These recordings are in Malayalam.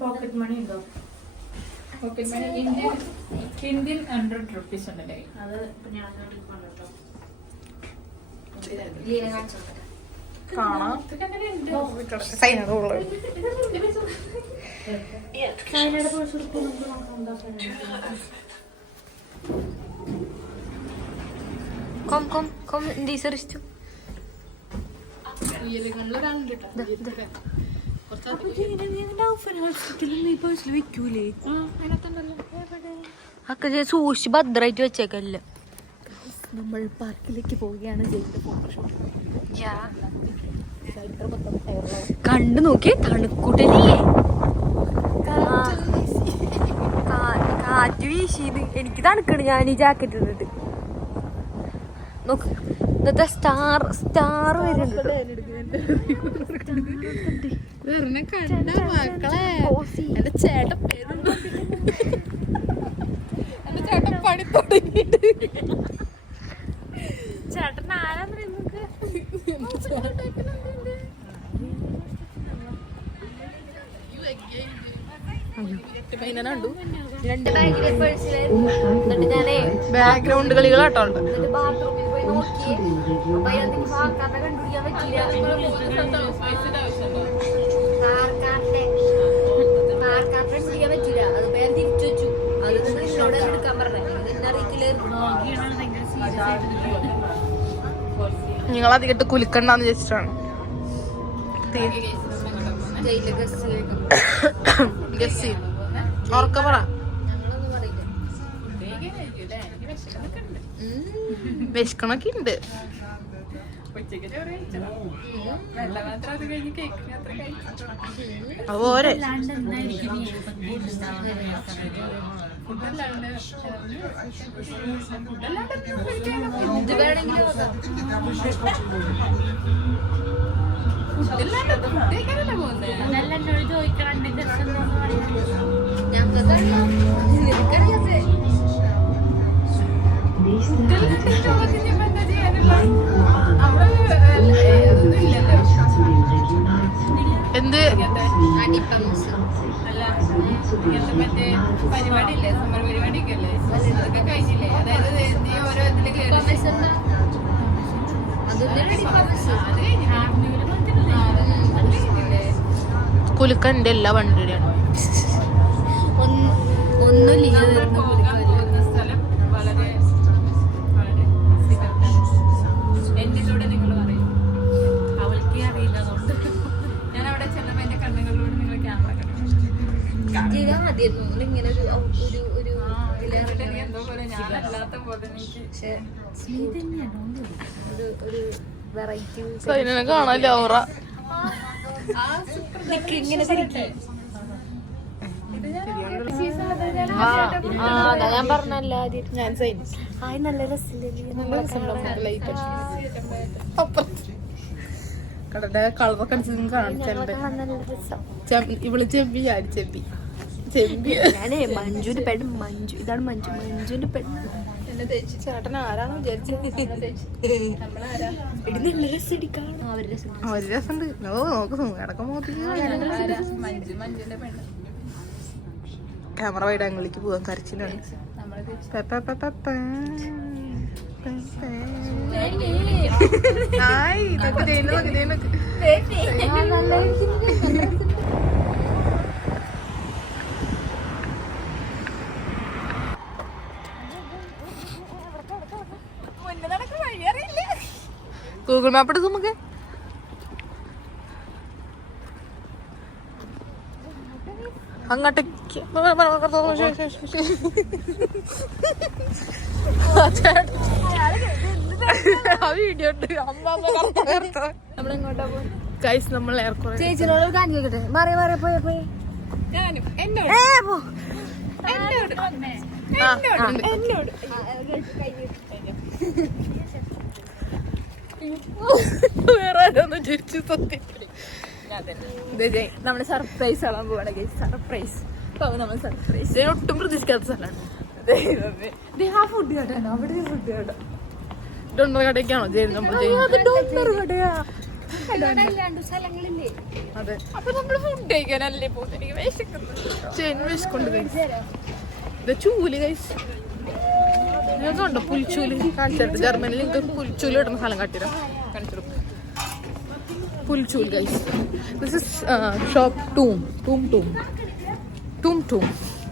പോക്കറ്റ് മണി ഉണ്ടോ? പോക്കറ്റ് മണി ഇന്ത്യൻ 100 rupees ഉണ്ടല്ലേ? അത് ഞാൻ Kom, diese Richtung. സൂക്ഷിച്ച് ഭദ്രായിട്ട് വെച്ചേക്കല്ല. നമ്മൾ പാർക്കിലേക്ക് പോവുകയാണ്. കണ്ടു നോക്കിയേ, തണുക്കൂട്ടല്ലേ, കാറ്റ് വീശീത്. എനിക്ക് തണുക്കണ്, ഞാൻ ഈ ജാക്കറ്റ് ഇട്ടിട്ട്. നോക്ക്, ഇന്നത്തെ സ്റ്റാർ വരുന്നുണ്ട്. ചേട്ടൻ പണി തുടങ്ങിയിട്ട് ചേട്ടൻ ആരാന്ന് ബാക്ക്ഗ്രൗണ്ട് കളികളാട്ടോ. നിങ്ങളധികട്ട് കുലുക്കണ്ടെന്ന് വെച്ചിട്ടാണ്. ഉറക്ക പറ. വിശക്കണൊക്കെ ഉണ്ട്. അതുപോലെ എന്ത് മറ്റേ പരിപാടിയില്ലേ, സമ്മർ പരിപാടിയൊക്കെ അല്ലേ, അതൊക്കെ കഴിഞ്ഞില്ലേ? അതായത് ഓരോ ഇതില് കുലുക്കന്റെ എല്ലാ വണ്ടിയുടെയാണ്. പോകുന്ന സ്ഥലം വളരെ എന്നിലൂടെ നിങ്ങൾ പറയും. അവൾക്ക് അറിയില്ലതുകൊണ്ട് ഞാൻ അവിടെ ചെല്ലുമ്പോ എന്റെ കണ്ണുകളിലൂടെ നിങ്ങൾ ക്യാമറ എന്തോ പോലെ ഞാനല്ലാത്ത പോലെ എനിക്ക് കാണാനില്ല. ഓറ ഞാൻ പറഞ്ഞല്ല ആദ്യം. നല്ല കടയുടെ കളറൊക്കെ അടിച്ച് കാണിച്ചിട്ടുണ്ട്. ഇവള് ചെമ്പി, ഞാൻ ചെമ്പി. ഞാനേ മഞ്ജുവിന്റെ പെണ്ണ്. മഞ്ജു, ഇതാണ് മഞ്ജുവിന്റെ പെണ്ണ്. ചേട്ടൻ ആരാന്ന് വിചാരിച്ചത്. ഒരു രസമുണ്ട്. നോക്ക് ഇടക്കം ക്യാമറ വൈഡ് ആംഗിളിലേക്ക് പോകാൻ കരച്ചിലാണ്. ഗൂഗിൾ മാപ്പ് എടുക്കും നമുക്ക്. അങ്ങോട്ടേക്ക് വീഡിയോ ഉണ്ട്. നമ്മൾ ചേച്ചിനോട് കാണിക്കട്ടെ. മാറി പോയി വേറെ ചിരിച്ചു. സത്യം നമ്മള് സർപ്രൈസ് ആവാൻ പോവാണ്. സർപ്രൈസ് നമ്മൾ സർപ്രൈസ് ഒട്ടും പ്രതീക്ഷിക്കാത്ത സ്ഥലമാണ്. ആ ഫുഡ് കേട്ടോ, അവിടെ ഫുഡ് കേട്ടോ. ഡോണർ കടയ്ക്കാണോ ജയിലിൽ നമ്മൾ സ്ഥലങ്ങളില്ലേ അതെ അപ്പൊ നമ്മള് ഫുഡ് കഴിക്കാനല്ലേ പോകുന്നത്? എനിക്ക് വിശക്കുന്നു. ചെയിൻ വിശക്കൊണ്ട് ഇത് ചൂല് കൈസ് കണ്ടോ പുൽച്ചൂല് കാണിച്ചിട്ട് ജർമ്മനിയിൽ നിങ്ങൾക്ക് പുൽച്ചൂല് ഇടുന്ന സ്ഥലം കാട്ടിരാ കാണിച്ചിടും പുൽച്ചൂല് കൈസ് ദിസ് ഇസ് ഷോപ്പ് ടൂം ടൂം ടൂം ടൂം ടൂം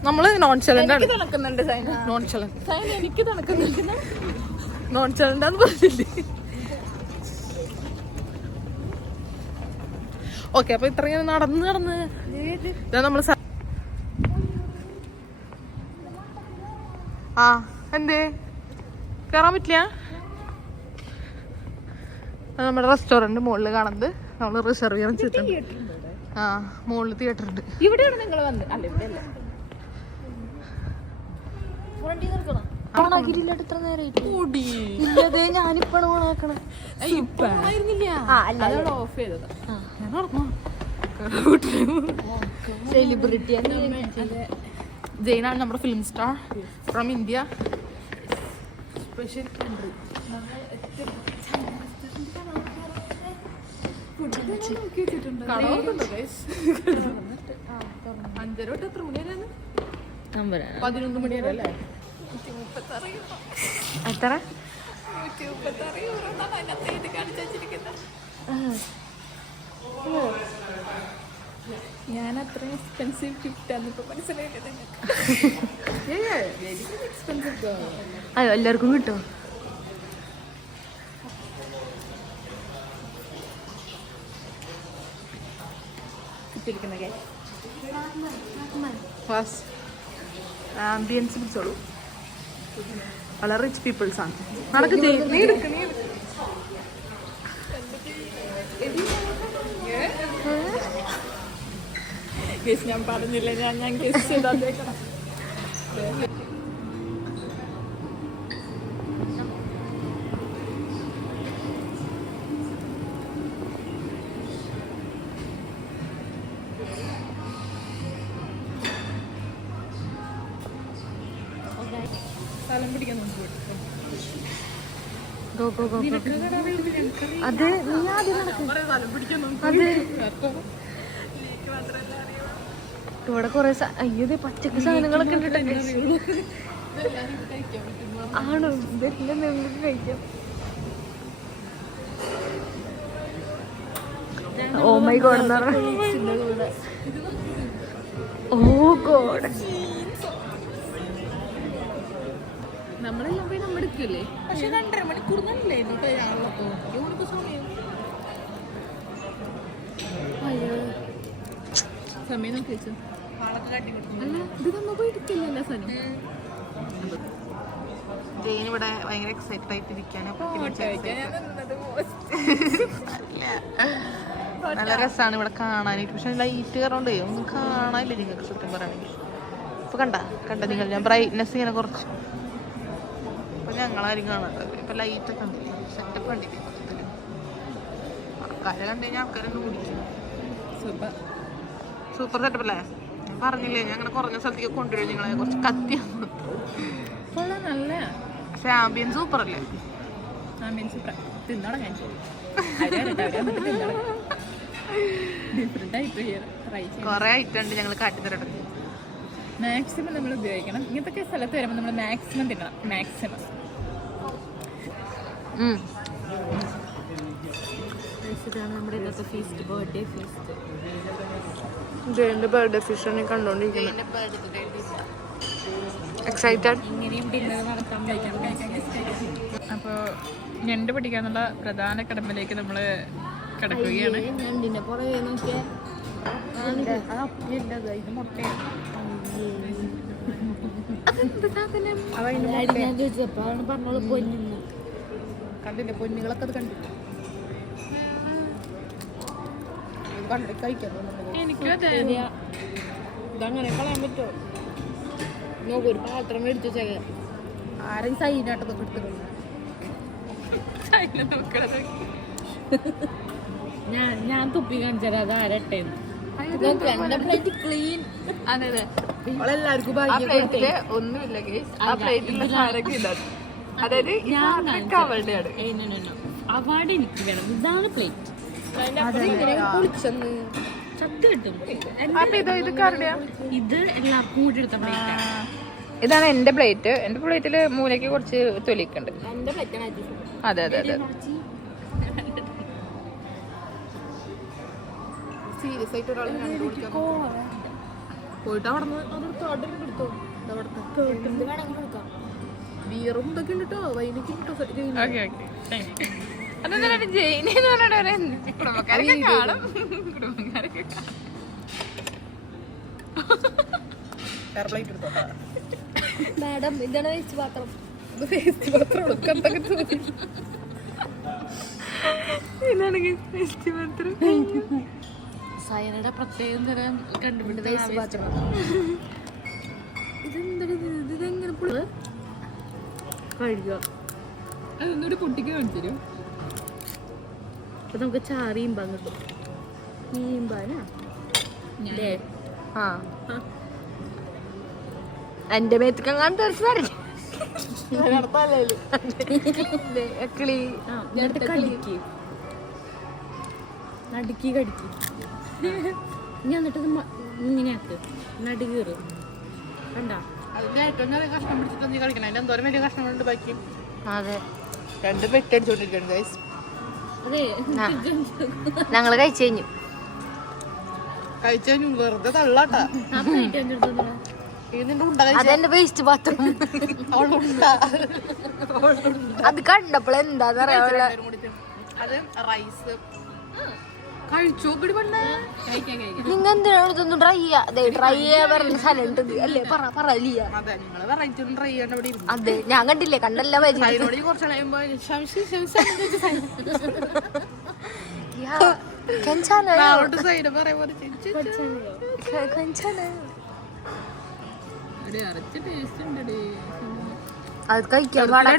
നമ്മള് നോൺ ചലന്റ് ആണ് നടക്കുന്നുണ്ട് സൈന. നോൺ ചലന്റ് സൈന എനിക്ക് നടക്കുന്നുണ്ട്. നോൺ ചലന്റാന്ന് പറഞ്ഞില്ലേ. ഓക്കെ അപ്പൊ ഇത്ര ഇങ്ങനെ നടന്ന് ഇതാ നമ്മള് ആ എന്തേ കയറാൻ പറ്റില്ല. നമ്മുടെ റെസ്റ്റോറന്റ് മുകളിൽ കാണുന്നത് നമ്മൾ റിസർവ് ചെയ്യാൻ വെച്ചിട്ടുണ്ട്. ആ മുകളിൽ തിയേറ്റർ ഉണ്ട്. ഇവിടെയാണ് നിങ്ങൾ വന്നത്? അല്ല ഇവിടെ അല്ല. ഓണാക്കിട്ടില്ലാട്ട് ഇത്ര നേരമായിട്ട് ഞാനിപ്പാണ് ഓണാക്കണം. ഓഫ് ചെയ്തത് സെലിബ്രിറ്റി ജെയിനാണ് നമ്മുടെ film star from India. Special entry. അഞ്ചര തൊട്ട് എത്ര മണി വരെയാണ്? 11 മണി വരെ അല്ലേ? എത്ര ഞാൻ അത്ര എക്സ്പെൻസീവ് ഗിഫ്റ്റ് ആണ് ഇപ്പൊ മനസ്സിലായില്ലേ നിങ്ങൾക്ക്? അയ്യോ എല്ലാവർക്കും കിട്ടും. ആംബിയൻസ് പിടിച്ചോളൂ. വളരെ റിച്ച് പീപ്പിൾസ് ആണ്. നടക്ക് നീ എടുക്ക്. ഞാൻ പറഞ്ഞില്ല, ഞാൻ ഗസ് ചെയ്തേക്കണം. സ്ഥലം പിടിക്കാൻ നോക്കി. അതെ നീ ആദ്യം നടക്ക്. അതെ ഇവിടെ കൊറേ അയ്യോ പച്ചക്ക് സാധനങ്ങളൊക്കെ ഉണ്ട്. ആണോ? ഇതെല്ലാം നിങ്ങൾക്ക് കഴിക്കാം. ഓ മൈ ഗോഡ് എന്ന് പറഞ്ഞ ഓ ഗോഡ്. നമ്മളെല്ലാം പോയി നമ്മൾ എടുക്കില്ലേ? പക്ഷെ 2.5 മണിക്കൂർ നല്ലേ സമയം നോക്കി വെച്ചു. ഇത് നമ്മ പോയി എടുക്കില്ലല്ലോ സനം. ജെയിൻ ഇവിടെ ഭയങ്കര എക്സൈറ്റഡ് ആയിട്ട് ഇരിക്കാണ്. നല്ല രസമാണ് ഇവിടെ കാണാനായിട്ട്. പക്ഷെ ലൈറ്റ് കയറോണ്ടേ ഒന്നും കാണാനില്ല നിങ്ങൾക്ക് സത്യം പറയുകയാണെങ്കിൽ. ഇപ്പൊ കണ്ട നിങ്ങൾ ഞാൻ ബ്രൈറ്റ്നെസ് ഇങ്ങനെ കുറച്ച്. അപ്പൊ ഞങ്ങളാരും കാണാത്തത്. ഇപ്പൊ ലൈറ്റ് ഒക്കെ കണ്ടില്ലേ? സെറ്റപ്പ് കണ്ടില്ലേ? മൊത്തത്തില് ആൾക്കാരെ കണ്ടു കഴിഞ്ഞാൽ ആൾക്കാരെ ഓടിക്കും. സൂപ്പർ സെറ്റപ്പ് അല്ലേ? ഞാൻ പറഞ്ഞില്ലേ ഞാൻ അങ്ങനെ കുറഞ്ഞ സ്ഥലത്തേക്ക് കൊണ്ടുവരും നിങ്ങളെ. കുറച്ച് കത്തിയാണ് നല്ല. പക്ഷെ ആംബിയൻസ് സൂപ്പർ അല്ലേ? Ambience super. തിന്നോളാം ഞാൻ. ഡിഫറെന്റ് ആയിട്ട് ട്രൈ ചെയ്യാം. കുറെ ഐറ്റം ഉണ്ട് ഞങ്ങൾ കാട്ടിത്തരട്ടെ. മാക്സിമം നമ്മൾ ഉപയോഗിക്കണം. ഇങ്ങനത്തെ സ്ഥലത്ത് വരുമ്പോൾ നമ്മൾ മാക്സിമം തിന്നണം. മാക്സിമം ഇതാണ് നമ്മുടെ ഇന്നത്തെ ഫീസ്റ്റ്. Birthday feast. ജെയിൻ്റെ ബർത്ത്ഡേ ഫീസ്റ്റാണ് കണ്ടോണ്ടിരിക്കുന്നത്. എക്സൈറ്റഡ്. ഇങ്ങനെയും ഡിന്നർ നടത്താൻ കഴിക്കാം. അപ്പോൾ ഞണ്ട് പിടിക്കാന്നുള്ള പ്രധാന കടമ്പിലേക്ക് നമ്മൾ കിടക്കുകയാണ്. ഞണ്ടിന്റെ പുറകെ നോക്കിയാൽ ഇത് മുട്ടയാണ്. ഞാൻ ചോദിച്ചപ്പോ പറഞ്ഞോളൂ പൊന്നു. കണ്ടില്ലേ പൊന്നുകളൊക്കെ അത് കണ്ടില്ല. കണ്ടി കഴിക്കാൻ എനിക്കും അതെ. ഇതങ്ങനെ കളയാൻ പറ്റുമോ? നോക്കൂ ഒരു പാത്രം മേടിച്ചു വെച്ചേക്ക. ആരും സൈനായിട്ടൊക്കെ എടുത്തിട്ടുണ്ട്. ഞാൻ തുപ്പി കാണിച്ചാൽ അത് ആരട്ടേന്ന്. ക്ലീൻ. അതെ അതെ. എല്ലാവർക്കും ആ പ്ലേറ്റില് ഒന്നുമില്ല ഗൈസ്. ആ പ്ലേറ്റിലെ സാരൊക്കെ ഇതാണ്. അതായത് അവളുടെയാണ് അവാർഡ് എനിക്ക് വേണം. ഇതാണ് പ്ലേറ്റ്. ചത്ത് കിട്ടും. അപ്പൊ ഇത് കറിയാ ഇത് എല്ലാവർക്കും കൂടി എടുത്ത പ്ലേറ്റ്. ഇതാണ് എന്റെ പ്ലേറ്റ്. എന്റെ പ്ലേറ്റില് മൂലയ്ക്ക് കുറച്ച് തൊലിക്കുണ്ട്. എന്റെ പ്ലേറ്റാണ്. അതെ അതെ അതെ. സീരിയസ് ആയിട്ട് പോയിട്ട് ബീറും ഇതൊക്കെ ഉണ്ട് കേട്ടോ. വൈനൊക്കെ അതെന്താണ് ജയിനി എന്ന് പറഞ്ഞ കുടുംബക്കാരൊക്കെ കാണും. കുടുംബക്കാരൊക്കെ മാഡം ഇതാണ് വേസ്റ്റ് പാത്രം. സയനയുടെ പ്രത്യേകം തരം കണ്ടുപിടിച്ച പാത്രം. ഇതെങ്ങനെ കഴുകുക. അതൊന്നൊരു കുട്ടിക്ക് കാണിച്ചു. അപ്പൊ നമുക്ക് ചാറിയും കിട്ടും. ഈമ്പാനാ എന്റെ മേത്തൊക്കെ കിളി നടുക്കി കടിക്ക്. ഞാൻ എന്നിട്ട് ഇങ്ങനെയാക്ക് നടുകീറ് കണ്ടാ. അതിന്റെ ഏറ്റവും ചെറിയ കഷ്ണം പിടിച്ചിട്ട് നീ കളിക്കണം. അതിന്റെ എന്തോരം വലിയ കഷ്ണങ്ങളുണ്ട് ബാക്കി. അതെ, രണ്ട് പെട്ടടിച്ചോണ്ടിരിക്കുകയാണ് ഗൈസ്. അതെ ഞങ്ങള് കഴിച്ചു കഴിഞ്ഞു. കഴിച്ചു വെറുതെ തള്ളാട്ടാ. ഇതിന്റെ ഉണ്ട അതെന്റെ വേസ്റ്റ് പാത്രം. അത് കണ്ടപ്പോൾ എന്താന്ന് പറയാ. അത് റൈസ് കഴിച്ചു നോക്കി പെണ്ണേ. നിങ്ങ എന്തിനാണ് ഇതൊന്നും ട്രൈ ചെയ്യാ? ട്രൈ ചെയ്യാൻ പറഞ്ഞ സ്ഥലം ഉണ്ട് അല്ലേ? പറയില്ല. അതെ, നിങ്ങള് വെറൈറ്റി ഒന്നും ട്രൈ ചെയ്യാണ്ട് ഇവിടെ ഇരുന്നു. അതെ, ഞാൻ കണ്ടില്ലേ, കണ്ടല്ല അത് കഴിക്കാൻ പാടാ.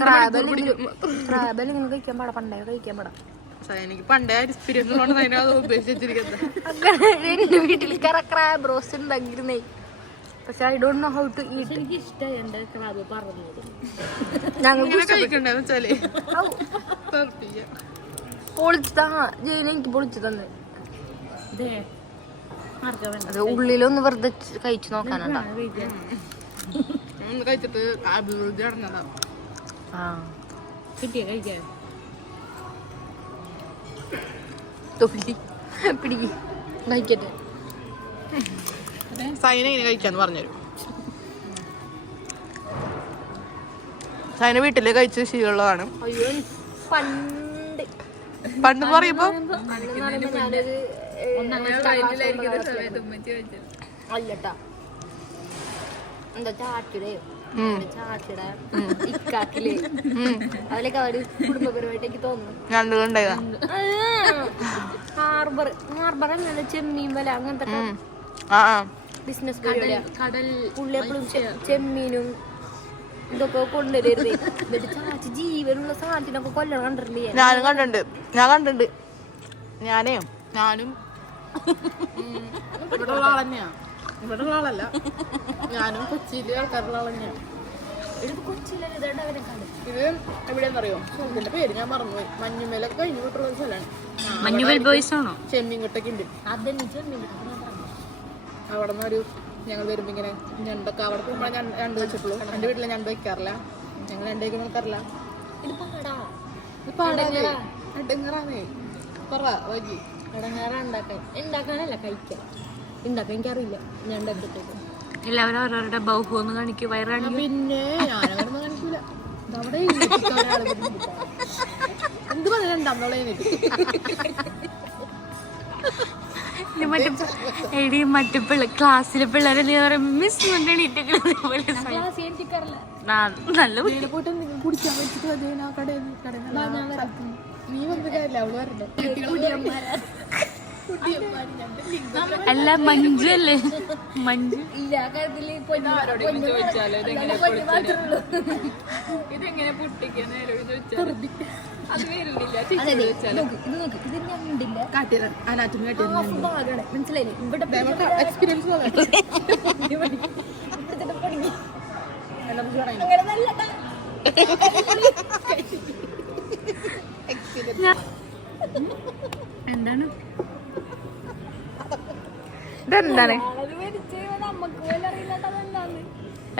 ക്രാബെല്ലാം കഴിക്കാൻ പാടാ. പണ്ടേ കഴിക്കാൻ പാടാ. എനിക്ക് പണ്ടേ എക്സ്പീരിയൻസ് ഉള്ളതുകൊണ്ട് അത് ഉപേക്ഷിച്ചിരിക്കുന്നത്. എന്റെ വീട്ടിൽ ക്രാബ് റോസ്റ്റ് ഉണ്ടാക്കിയിരുന്നേ. പക്ഷെ I don't know how to eat. എനിക്ക് ഇഷ്ടമായി എന്റെ ക്രാബ് പറഞ്ഞത്. ഞങ്ങൾക്ക് കഴിക്കണ്ടെന്ന് വെച്ചാലേ പൊളിച്ചതാ ജയില്. എനിക്ക് പൊളിച്ചു തന്നെ. അത് ഉള്ളിലൊന്ന് വെറുതെ കഴിച്ചു നോക്കാനുണ്ടോ? കഴിച്ചിട്ട് അഭിവൃദ്ധി നടന്നതാ. കിട്ടിയ കഴിക്കാൻ പിടിക്ക് കഴിക്കട്ടെ. സൈന ഇങ്ങനെ കഴിക്കാന്ന് പറഞ്ഞുതരും. സൈന വീട്ടില് കഴിച്ച ശീലമുള്ളതാണ്. അയ്യോ, പണ്ട് പറയുമ്പോ അല്ലട്ടാ, എന്താ ചാട്ടിടയോ ചാട്ടിട ഇക്കാക്കില് അതിലൊക്കെ അവര് കുടുംബപരമായിട്ട് എനിക്ക് തോന്നുന്നു. ഹാർബർ അങ്ങനെ ചെമ്മീൻ വല അങ്ങനത്തെ ബിസിനസ് കടൽ പുള്ളി എപ്പോഴും ചെമ്മീനും ഇതൊക്കെ കൊണ്ടുവരുന്നേ. എന്നിട്ട് ചാച്ചി ജീവനുള്ള സാധനത്തിനൊക്കെ കൊല്ലണം കണ്ടിട്ടുണ്ട്. ഞാൻ കണ്ടിട്ടുണ്ട്. ഞാനും ഇവിടെ ഉള്ള ആളന്നെയാ. ഇവിടെ ഉള്ള ആളല്ല, ഞാനും കൊച്ചിയിലെ ആൾക്കാരുടെ ആൾ തന്നെയാണ്. ഇത് എവിടെയെന്നറിയോ? സ്ഥലത്തിന്റെ പേര് ഞാൻ മറന്നുപോയി. മഞ്ഞുമേലൊക്കെ കഴിഞ്ഞു വിട്ടുള്ള ഒരു സ്ഥലമാണ്. ചെമ്മീൻകെട്ടൊക്കെ ഉണ്ട്. അവിടെ നിന്ന് ഒരു ഞങ്ങൾ വരുമ്പോ ഇങ്ങനെ ഞണ്ടൊക്കെ അവിടെ പോകുമ്പോൾ ഞണ്ട് വെച്ചിട്ടുള്ളൂ. എൻ്റെ വീട്ടിൽ ഞണ്ട് വെക്കാറില്ല. ഞങ്ങൾ ഞണ്ട് വയ്ക്കുന്ന ആൾക്കാറില്ല. ഇടങ്ങറാന്നേ പറ വൈകി ഉണ്ടാക്കാനല്ല കഴിക്കാം. ഉണ്ടാക്കാൻ എനിക്കറിയില്ല. ഞാൻ ഉണ്ടാക്കിട്ടേക്കും. എല്ലാവരും അവരവരുടെ ബൗഹോന്ന് കാണിക്കും, വയറാണ്. പിന്നെ ഞാനങ്ങനെ കാണിക്കൂല. അവിടെ എന്ത് പറഞ്ഞാൽ മറ്റു ക്ലാസ്സിലെ പിള്ളേരെ മിസ് നല്ല കുടിക്കാൻ പറ്റിട്ട് നീ വന്ന കാര്യമില്ല, അവള് വരണ്ട. അല്ല മഞ്ജു അല്ലേ? മഞ്ജു ഇതെങ്ങനെ പൊട്ടിക്കാന്ന് മനസ്സിലായില്ലേ? ഇവിടെ എക്സ്പീരിയൻസ് എന്താണ് ഇതെന്താണ്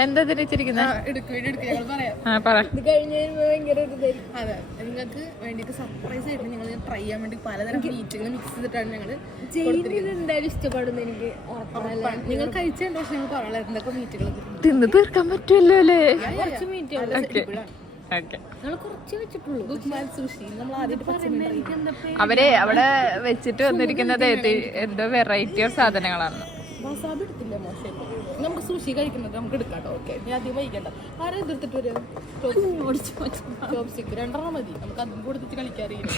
എന്താ തിരിച്ചിരിക്കുന്നത്? പറ. അതെ, നിങ്ങൾക്ക് വേണ്ടിയിട്ട് സർപ്രൈസ് ആയിട്ട് ഞങ്ങൾ ട്രൈ ചെയ്യാൻ വേണ്ടി പലതരം മീറ്റുകൾ മിക്സ് ചെയ്തിട്ടാണ് ഞങ്ങൾ എന്തായാലും ഇഷ്ടപ്പെടുന്നു എനിക്ക്. നിങ്ങൾ കഴിച്ചതിന്റെ പക്ഷെ ഞങ്ങൾ പറയാം എന്തൊക്കെ മീറ്റുകൾ തിന്ന് തീർക്കാൻ പറ്റുമല്ലോ അല്ലേ? കുറച്ച് മീറ്റ് ഓക്കെ കുറച്ച് വെച്ചിട്ടുള്ളൂ. സുഷി നമ്മൾ ആദ്യമായിട്ട് അവരെ അവിടെ വെച്ചിട്ട് വന്നിരിക്കുന്നത് എന്തോ വെറൈറ്റി ഓഫ് സാധനങ്ങളാണ്. വസാബി എടുത്തില്ല മോശം. നമുക്ക് സുഷി കഴിക്കുന്നത് നമുക്ക് എടുക്കാം. ഓക്കെ, ഞാൻ ആദ്യം വൈകണ്ട. ആരും എതിർത്തിട്ട് വരും. ചോപ്സ്റ്റിക്ക് 2 മതി. നമുക്ക് അതും കൊടുത്തിട്ട് കളിക്കാറില്ല.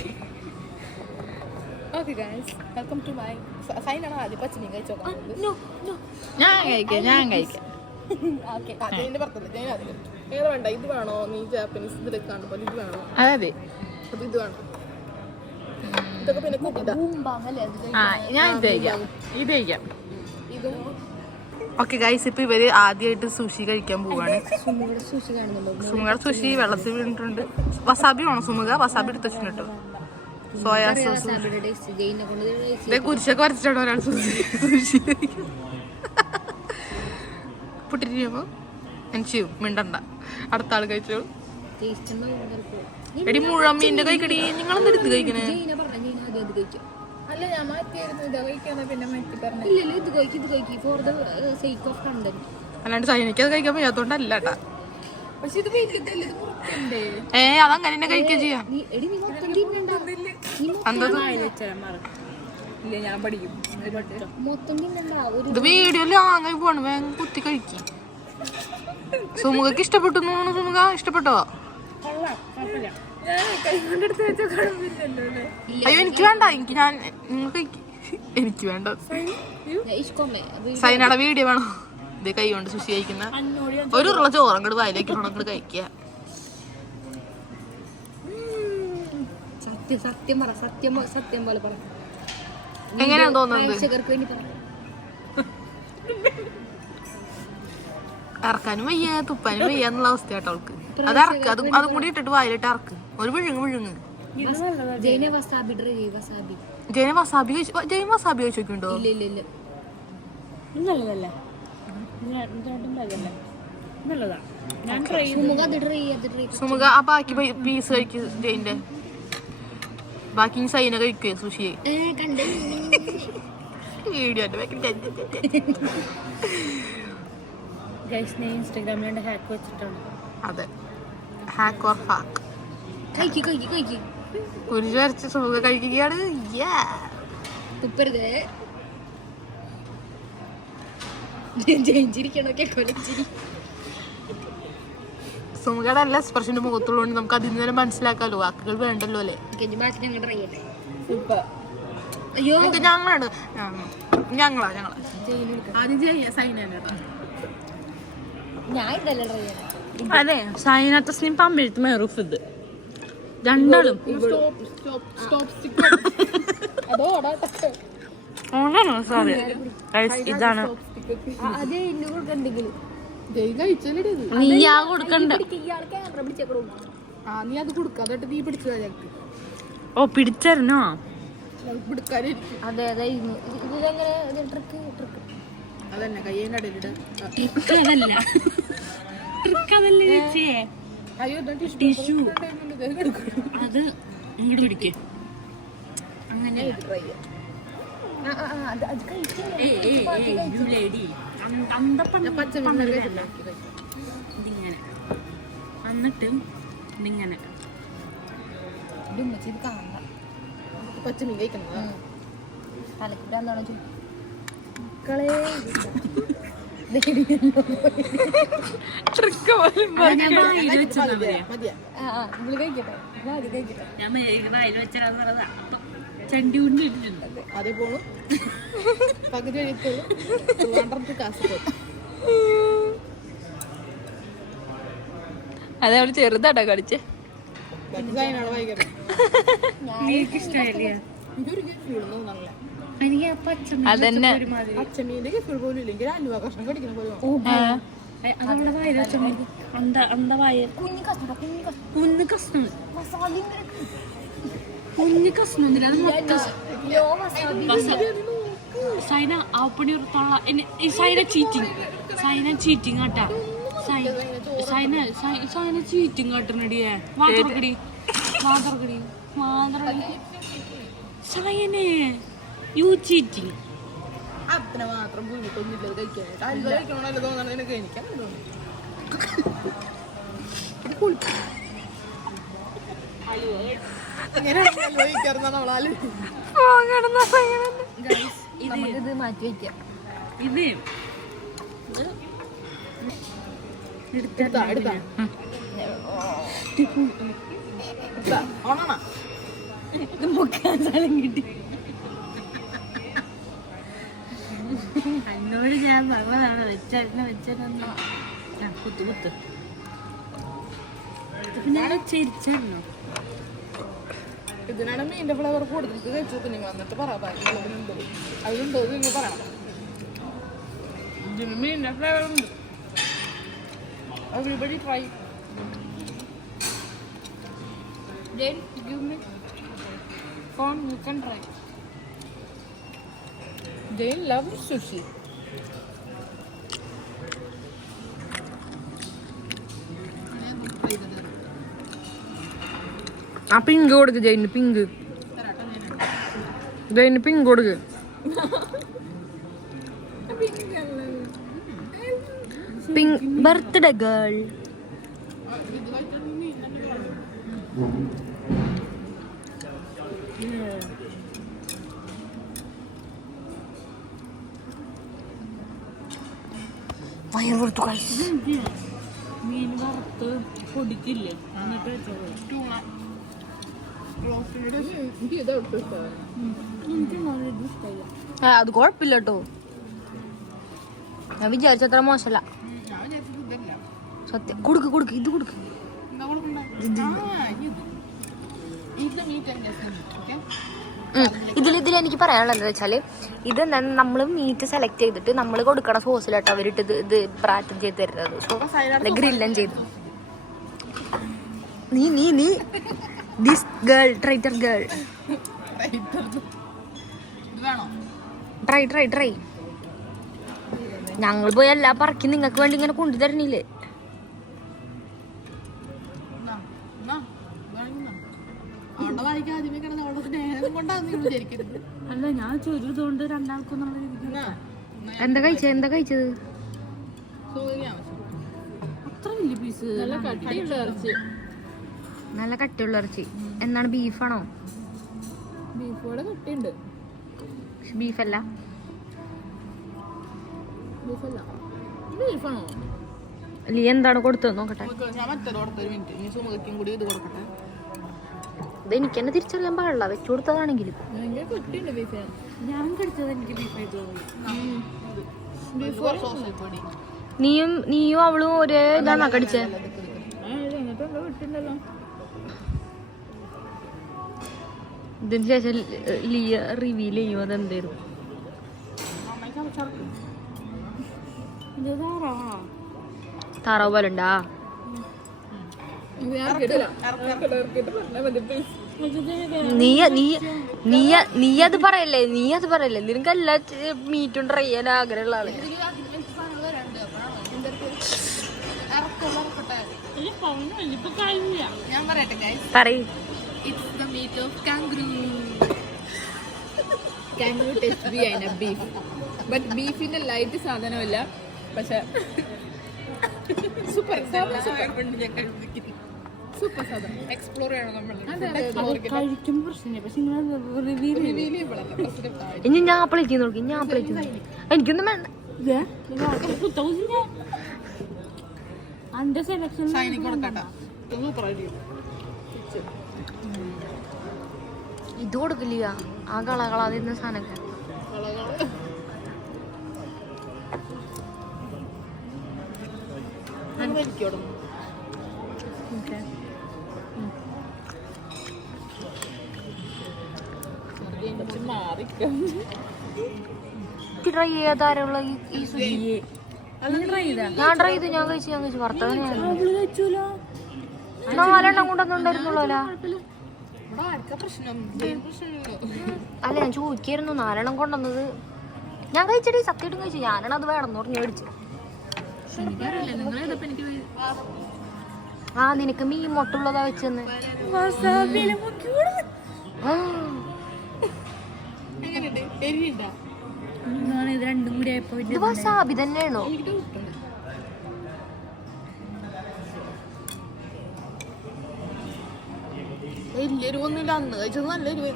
Okay guys, welcome to my സൈനാണ് ആദ്യം പച്ചമീൻ കഴിച്ചോക്കാം. ഞാൻ കഴിക്കാം. ഓക്കെ, അതിന്റെ പുറത്തല്ല ഞാൻ ആദ്യം വേറെ വേണ്ട. ഇത് വേണോ? നീ ജാപ്പനീസ് ഇതിലൊക്കെ കാണുമ്പോൾ ഇത് വേണോ? അതെ, അപ്പൊ ഇത് വേണം. ഇതൊക്കെ പിന്നെ കൂട്ടിട്ടാ ഞാൻ ഇത് കഴിക്കാം. ഇതും. ഓക്കെ ഗൈസ്, ഇപ്പൊ ഇവര് ആദ്യമായിട്ട് സുഷി കഴിക്കാൻ പോവാണ്. സുമുഖ സുഷി വെള്ളത്തിൽ വീണിട്ടുണ്ട്. വസാബി വേണോ സുമുഖ? വസാബി എടുത്ത് വെച്ചിട്ടോ. സോയാ സോസ് കുരിശൊക്കെ വരച്ചിട്ടോ ഒരാൾ സുഷി പൊട്ടിരിക്കുമ്പോ എനിക്ക് മിണ്ടണ്ട, അടുത്ത ആള് കഴിച്ചോളൂ. എടി മുഴുവൻ മീൻ്റെ കഴിക്കടി. നിങ്ങളെന്താ എടുത്ത് കഴിക്കണേ? അല്ല, ഞാൻ മാറ്റിയായിരുന്നു. ഇതാ കഴിക്കാന്ന് പിന്നെ മാറ്റി പറഞ്ഞു. അല്ലാണ്ട് സൈനിക്കത് കഴിക്കാൻ വയ്യാത്തോണ്ടല്ല കേട്ടാ. പക്ഷെ ഇത് വീട്ടിൽ മുറിക്കണ്ടേ? അതങ്ങനെ തന്നെ കഴിക്കുക ചെയ്യാം. ഇല്ല, ഞാൻ പഠിക്കും. ഇത് വീഡിയോയില് അങ്ങനെ പോവാണ്. വേഗം കുത്തി കഴിക്കും. സുമുഖക്ക് ഇഷ്ടപ്പെട്ടു. സുമുഖ ഇഷ്ടപ്പെട്ടോ? അയ്യോ എനിക്ക് വേണ്ട. എനിക്ക് വേണ്ട. സൈനയുടെ വീഡിയോ വേണോ? ഇത് കൈ കൊണ്ട് സുഷി കഴിക്കുന്ന ഒരു ഉരുള ചോറ് അങ്ങോട്ട് വായിലേക്ക് അങ്ങോട്ട് കഴിക്കുക. സത്യം പോലെ പറ. എങ്ങനെയാന്ന് തോന്നുന്നത്? ഇറക്കാനും വയ്യ, തുപ്പാനും വയ്യ എന്നുള്ള അവസ്ഥ കേട്ടോ അവൾക്ക്. അത് ഇറക്ക്, അതും കൂടി ഇട്ടിട്ട് വായിലിട്ട് ഇറക്ക്. ഒരു വിഴുങ്ങ്. ജൈന വസാബി കഴിച്ചു നോക്കിണ്ടോ? സുമുഖ ആ ബാക്കി പീസ് കഴിക്കും. ജയിന്റെ ബാക്കി സൈന കഴിക്കേ സുഷിയെ. വീഡിയോ ഇൻസ്റ്റാഗ്രാമിൽ ഹാക്ക് വെച്ചിട്ടാണ്. അതെ, ഹാക്ക് ഓർ ഹാക്ക്. കുരിശ് വരച്ച് സുമുഖ കഴിക്കുകയാണ്. തുപ്പരുതേ. സുമുഖയുടെ എല്ലാ എക്സ്പ്രഷന്റെ മുഖത്തുള്ളതുകൊണ്ട് നമുക്ക് അതിൽ നിന്ന് മനസ്സിലാക്കാലോ. വാക്കുകൾ വേണ്ടല്ലോ അല്ലേ? അയ്യോ, ഞങ്ങളാ ആദ്യം ചെയ്യാ സൈനാണ്. ഞാൻ ഇതല്ലേ ട്രൈ ചെയ്യാം. അതെ, സൈന തസ്ലീം പമ്പെഴുത്ത് മെഹറൂഫ്. ഇത് രണ്ടാളും സോറി ഇതാണ്. അതേ ഇന്നു കൊടുക്കണ്ടെങ്കിൽ നീയാ കൊടുക്കണ്ട. നീ അത് കൊടുക്കാതെ നീ പിടിച്ചതാ ഞങ്ങൾക്ക്. ഓ, പിടിച്ചരുന്നോ? പിടിക്കാനിരിക്കും. അതെ അതെ. ഇതെങ്ങനെ ട്രിക്ക് അതന്നെ കയ്യേന്റെ അടയിലിട. അയ്യോ, ടിഷ്യൂ അത് ഇങ്ങോട്ട് പിടിക്കേ. അങ്ങനെ ഇതിങ്ങനെ എന്നിട്ട് ഇതിങ്ങനെ പച്ചമീൻ കഴിക്കുന്നത് തലക്കിട്ട് എന്താണോ ഞാൻ വായിൽ വെച്ചാൽ ചണ്ടി കൊണ്ട് ഇട്ടിട്ടുണ്ട്. അതേ പോണു പകുതി വഴിക്കുള്ളൂ. കാസർഗോഡ് അതെ, അവള് ചെറുതാട്ടാ കളിച്ചേ. എനിക്ക് അതന്നെ പച്ചമീന്റെ പോലും ഇല്ലെങ്കിൽ അലുവ കഷ്ണം കടിക്കുന്ന പോലെ അതവിടെ വായ വെച്ചാൽ മതി. എന്താ വായ കുഞ്ഞു കഷ്ണം കുഞ്ഞ് കഷ്ണം മസാല കുഞ്ഞ് കഷ്ണം അത് മൊത്തം ലോ മസാല സൈന ആപ്പണി തൊള്ള സൈന ചീറ്റിങ് ആട്ടാ സൈന ചീറ്റിങ് ആട്ടണടിയേ മാതർക്കടി സൈനെ യു ചീറ്റിങ് അത്ര മാത്രം ബുദ്ധിമുട്ടൊന്നുമില്ല കഴിക്കാനായിട്ട് അൽവ കഴിക്കണമല്ലോ തോന്നണം എനിക്ക് എനിക്കാൻ ഇത് മാറ്റി വെക്കാം ഇത് മുക്കാൻ സ്ഥലം കിട്ടി. എന്നോട് ഞാൻ പറഞ്ഞതാണ് വെച്ചെന്ന കുത്ത് പിന്നെ ചിരിച്ചോ. ഇതിനാണ് മീൻ്റെ ഫ്ലേവർ കൊടുത്തിട്ട് കഴിച്ചു നിങ്ങൾ വന്നിട്ട് പറയാം അതിലുണ്ടോ നിങ്ങൾ പറയണം. ഇതിന് മീൻ്റെ ഫ്ലേവർ ഉണ്ട്. Everybody try. Then give me phone, you can try. They love sushi. ആ പിങ്ക് കൊടുക്ക് ജയിന് പിങ്ക് കൊടുക്ക് പിങ്ക് ബർത്ത്ഡേ ഗേൾ. വയർ കൊടുത്തു കഴിച്ചു. മീൻ വറുത്ത് പൊടിക്കില്ലേ എന്നിട്ട് അത് കുഴപ്പമില്ല കേട്ടോ. ഞാൻ വിചാരിച്ചത്ര മോശമല്ല. സത്യം കൊടുക്ക് ഇത് കൊടുക്ക്. ഇതിൽ എനിക്ക് പറയാനുള്ളത് വെച്ചാല് ഇത് നമ്മള് മീറ്റ് സെലക്ട് ചെയ്തിട്ട് നമ്മൾ കൊടുക്കണ സോസിലോട്ട് അവരിട്ട് ഇത് പ്രാറ്റം ചെയ്ത് തരുന്നത്. സോ ഗ്രില്ലും ചെയ്തു. നീ ദിസ് ഗേൾ ട്രൈറ്റർ ഗേൾ ട്രൈ ഞങ്ങൾ പോയി എല്ലാം പറക്കി നിങ്ങൾക്ക് വേണ്ടി ഇങ്ങനെ കൊണ്ടുതരണില്ലേ. അല്ല ഞാൻ ചൊരുതുകൊണ്ട് രണ്ടാൾക്കൊന്നുള്ള എന്താ കഴിച്ചത് അത്ര വലിയ പീസ് നല്ല കട്ടിയുള്ള ഇറച്ചി. എന്താണ് ബീഫാണോ? ബീഫല്ല ലീ എന്താണ് കൊടുത്തത് നോക്കട്ടെ. ഇത് എനിക്ക് തന്നെ തിരിച്ചറിയാൻ പാടില്ല. വെച്ചു കൊടുത്തതാണെങ്കിലും ഞാൻ കഴിച്ചത് എനിക്ക് ബീഫായിട്ട് തോന്നി. നീയും അവളും ഒരേ ഇതാണോ കടിച്ചേ? ഇതിന് ശേഷം ലിയ റിവീൽ ചെയ്യും അതെന്തായിരുന്നു. താറാവ് പോലെ ഉണ്ടാ? നീ അത് പറയല്ലേ നിനക്ക് എല്ലാ മീറ്റും ട്രൈ ചെയ്യാൻ ആഗ്രഹമുള്ള ആള്. പറയ്. It's the meat of kangaroo. Kangaroo taste behind beef. But beef in a light സാധനമല്ല. പക്ഷെ സൂപ്പർ സാധനം എക്സ്പ്ലോർ ചെയ്യണം നമ്മൾ. ഇനി ഞാൻ അപ്പളേക്ക് നോക്കി എനിക്കൊന്നും വേണ്ട. ഇത് കൊടുക്കില്ല ആ കളകളാതിരുന്ന സാധനമൊക്കെ. ട്രൈ ചെയ്യാതാരുള്ള ഈ സുഖിയെ ഞാൻ ട്രൈ ചെയ്തു, ഞാൻ കഴിച്ചു വറുത്തത്. 4 കൊണ്ടുവന്നുണ്ടായിരുന്നുള്ളൂ. അല്ല ഞാൻ ചോദിക്കായിരുന്നു, 4 കൊണ്ടുവന്നത് ഞാൻ കഴിച്ചിട്ട് സത്യമായിട്ടും കഴിച്ചു. ഞാനാണ് അത് വേണമെന്ന് പറഞ്ഞ് മേടിച്ചു. ആ നിനക്ക് മീൻ മുട്ടുള്ളതാ വെച്ചെന്ന്. ഇത് വസാബി തന്നെയാണോ? വലിയ എരിവൊന്നുമില്ല, അന്ന് കഴിച്ചത് നല്ല എരിവ്.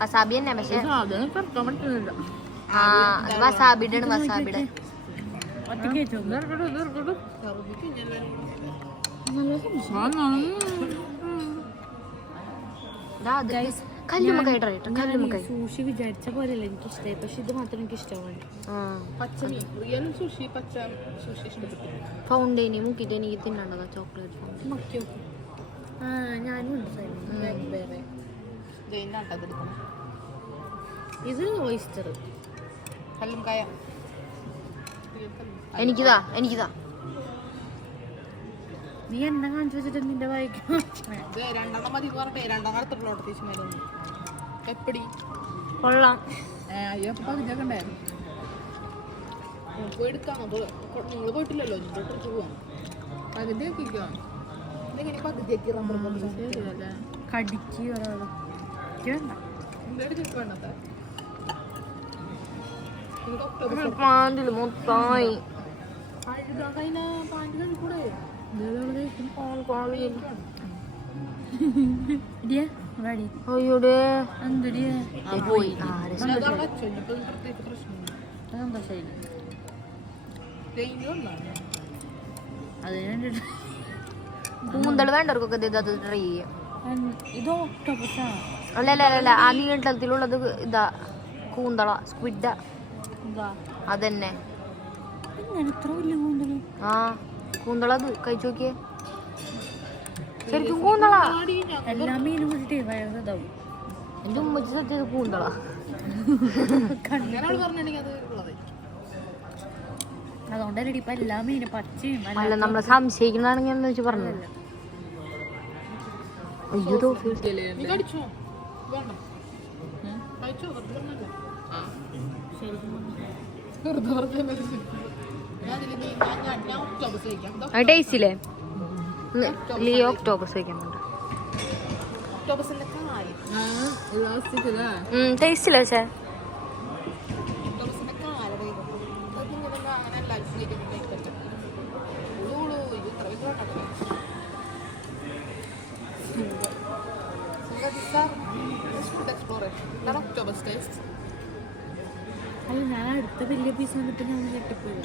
വസാബി തന്നെ, പക്ഷെ വസാബിയുടെ വസാബിയുടെ കല്ലുമ്മക്കായി സൂഷി വിചാരിച്ച പോലെയല്ല എനിക്ക് ഇഷ്ടമായി, പക്ഷെ ഇത് മാത്രം എനിക്ക് ഇഷ്ടമാണ്. ഫൗണ്ടൈനി മുക്കിട്ട് എനിക്ക് തിന്നണ്ടതാ, ചോക്ലേറ്റ് ഫൗണ്ടൈൻ. ഞാനും ഇത് ഓയിസ്റ്റർ. എനിക്കിതാ നീ എണ്ണ കാണിച്ചു വെച്ചിട്ട് നിന്റെ വായിക്കും. 2 മതി പറഞ്ഞേ, 2 അടുത്തുള്ളോട്ട് തീച്ചുമേലൊന്നും എപ്പടി കൊള്ളാം. അയ്യോ പകുതിയൊക്കെ ഉണ്ടായിരുന്നു. പോയി എടുക്കാമോ? നിങ്ങൾ പോയിട്ടില്ലല്ലോ, പോവാം. പകുതിയൊക്കെ ഇതെങ്ങനെ പകുതിയൊക്കെ കടിക്ക് ഒരാള് വേണ്ടത്തെ പാൻറില് മൊത്തമായി അയ്യോടെ പോയി. കൂന്തള് വേണ്ടവർക്കൊക്കെ ഇത് ട്രൈ ചെയ്യാം. ഇത് ഓക്ടോപസാ? അല്ല ആ നീളത്തിലുള്ളത് ഇതാ കൂന്തള, സ്ക്വിഡ. അതന്നെ ആ കൂന്തള. അത് കഴിച്ചു നോക്കിയേ, ശരിക്കും കൂന്തള. എല്ലാ മീനും കൂട്ടിട്ടേ വയറിതാവും. എന്റെ ഉമ്മച്ചി സത്യത് കൂന്തള. അതുകൊണ്ടല്ലേ ഇപ്പൊ എല്ലാ മീനും പച്ചയും. അല്ല നമ്മളെ സംശയിക്കുന്നതാണെങ്കിൽ എന്ന് വെച്ച് പറഞ്ഞത്. അയ്യോ ടേസ്റ്റില്ലേ? ലിയോ ഒക്ടോബസ് കഴിക്കുന്നുണ്ട്. ടേസ്റ്റില്ല പക്ഷേ അല്ല ഞാൻ അടുത്ത വലിയ പീസ് വന്നിട്ട് ഞാൻ ഞെട്ടിപ്പോയി.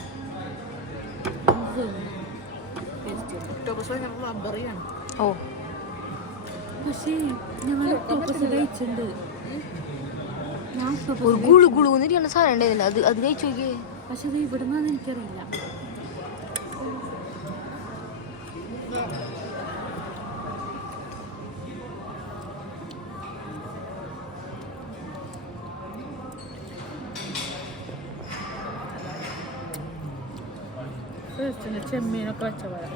ഓ പക്ഷേ ഞങ്ങൾ ഒക്ടോപസ് കഴിച്ചിട്ടുണ്ട്. ഗുളു ഗുളു എന്നിട്ട് സാധനം ഉണ്ടായിരുന്നില്ല, അത് കഴിച്ചു നോക്കിയേ. പക്ഷെ അത് ഇവിടെ നിന്നാന്ന് എനിക്കറിയില്ല. ചെമ്മീനൊക്കെ വെച്ച പോലെ.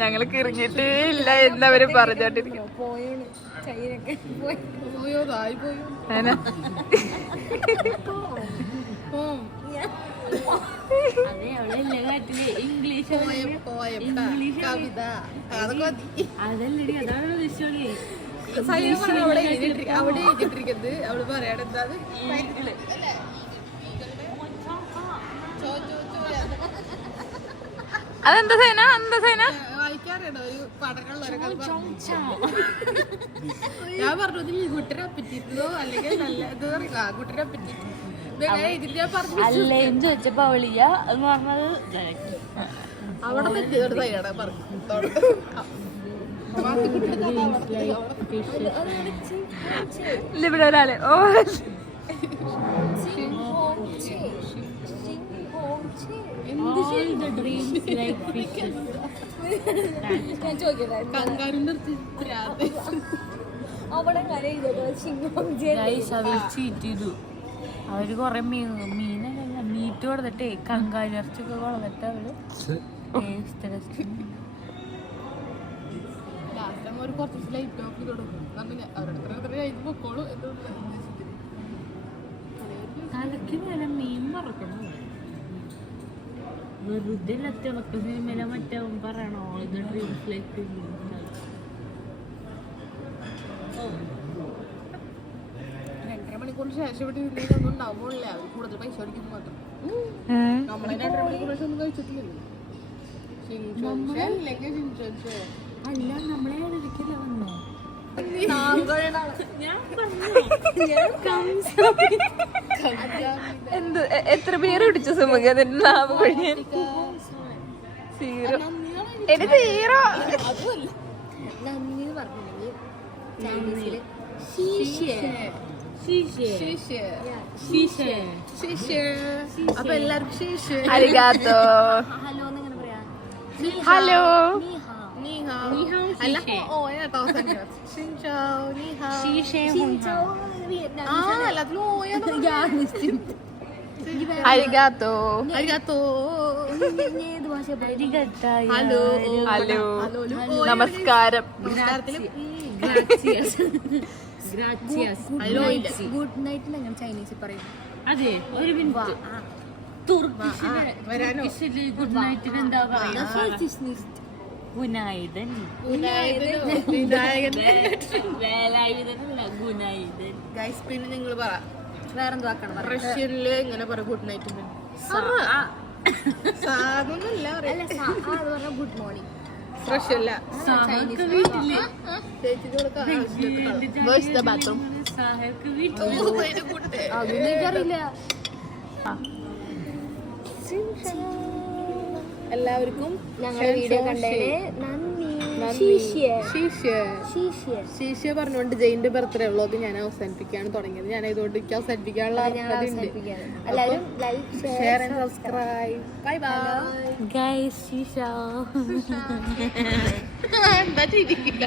ഞങ്ങൾ കിറങ്ങിട്ടേ ഇല്ല എന്നവര് പറഞ്ഞോണ്ടിരിക്കും. ഇംഗ്ലീഷ് അതല്ലടി, അതാണ് വിശ്വലി. അവിടെ എഴുതിട്ടിരിക്കുന്നത് അവള് പറയാണ് എന്താ അതെന്താ സേന, എന്താ സേന വായിക്കാറിയണോ? ഒരു പഠനമുള്ളവരൊക്കെ ഞാൻ പറഞ്ഞു കുട്ടിനെ പറ്റിയിരുന്നോ അല്ലെങ്കിൽ നല്ല ഇത് പറയാ കുട്ടിനെ പറ്റി അല്ലേന്ന് ചോദിച്ചപ്പോ അവളിയ അത് പറഞ്ഞത് അവിടെ തെറ്റിയെടുത്ത പറഞ്ഞു ഇവിടെ ഒരാള് ഓ കങ്കാരുന്റെ അവര് കൊറേ മീനല്ല മീറ്റ് കൊടുത്തിട്ടേ കങ്കാരിറച്ചൊക്കെ കൊളന്നിട്ട് അവര് ലാസ്റ്റ് ഒരു കുറച്ച് ലൈറ്റ് ഓഫ് കൊടുക്കും അവരുടെ ലൈറ്റ് പൊക്കോളൂ തലക്ക് മേലെ മീൻ പറക്കണം വെറുതെ തിളക്ക സിനിമയിലെ മറ്റേ പറയണോ ഇത് ഡ്രീംസ് ലൈഫ് 2.5 മണിക്കൂറിന് ശേഷം ഇവിടെ ഒന്നും ഉണ്ടാവുമ്പോഴല്ലേ അവർ കൂടുതൽ പൈസ അടിക്കുന്നു മാത്രം. നമ്മളെ 2.5 മണിക്കൂർ ശേഷം ഒന്നും കഴിച്ചിട്ടില്ലല്ലോ. അല്ല നമ്മളെ ഇടയ്ക്കല്ല വന്നോ എന്ത് എത്ര പേര് പിടിച്ച സുമുഖ അതിന്റെ നാമം കഴിയാൻ സീറോ എനിക്ക് സീറോ അപ്പൊ എല്ലാവർക്കും ശേഷ് അരിഗാത്തോ ഹലോ അല്ല ഓയാട്ടോ എല്ലാത്തിലും അരിഗാത്തോ അരികാത്തോ ഹലോ ഹലോ നമസ്കാരം ഗുഡ് നൈറ്റ് ഞങ്ങൾ ചൈനീസിൽ പറയും. അതെ ഒരു മിനിറ്റ് തുർക്കിഷില് ഗുഡ് നൈറ്റിന് എന്താ പറയാ ഗുനായിദൻ വേലായുധനല്ല ഗുനായിദൻ. ഗൈസ് പിന്നെ നിങ്ങൾ പറ വേറെന്തോ ആക്കണം റഷ്യനില് ഇങ്ങനെ പറ ഗുഡ് നൈറ്റ് സാധനൊന്നുമില്ല ഗുഡ് മോർണിംഗ്. റഷ്യല്ല സാഹക്ക് വീട്ടില് വേഴ്സ് ദ ബാത്റൂം സാഹക്ക് വീട്ടില് അതൊന്നും എനിക്കറിയില്ല. എല്ലാവർക്കും ഞങ്ങളുടെ വീഡിയോ കണ്ടതിന് നന്ദി. ശീഷ്യ പറഞ്ഞുകൊണ്ട് ജയിന്റെ ബർത്ത്ഡേ വ്ളോഗ് ഞാൻ അവസാനിപ്പിക്കാണ് തുടങ്ങിയത്. ഞാൻ ഇതുകൊണ്ട് എനിക്ക് അവസാനിപ്പിക്കാനുള്ള അർഹതയുണ്ട്. എല്ലാവരും like share and subscribe. Bye bye. Guys ശീശ എന്താ ചെയ്തിരിക്കുക?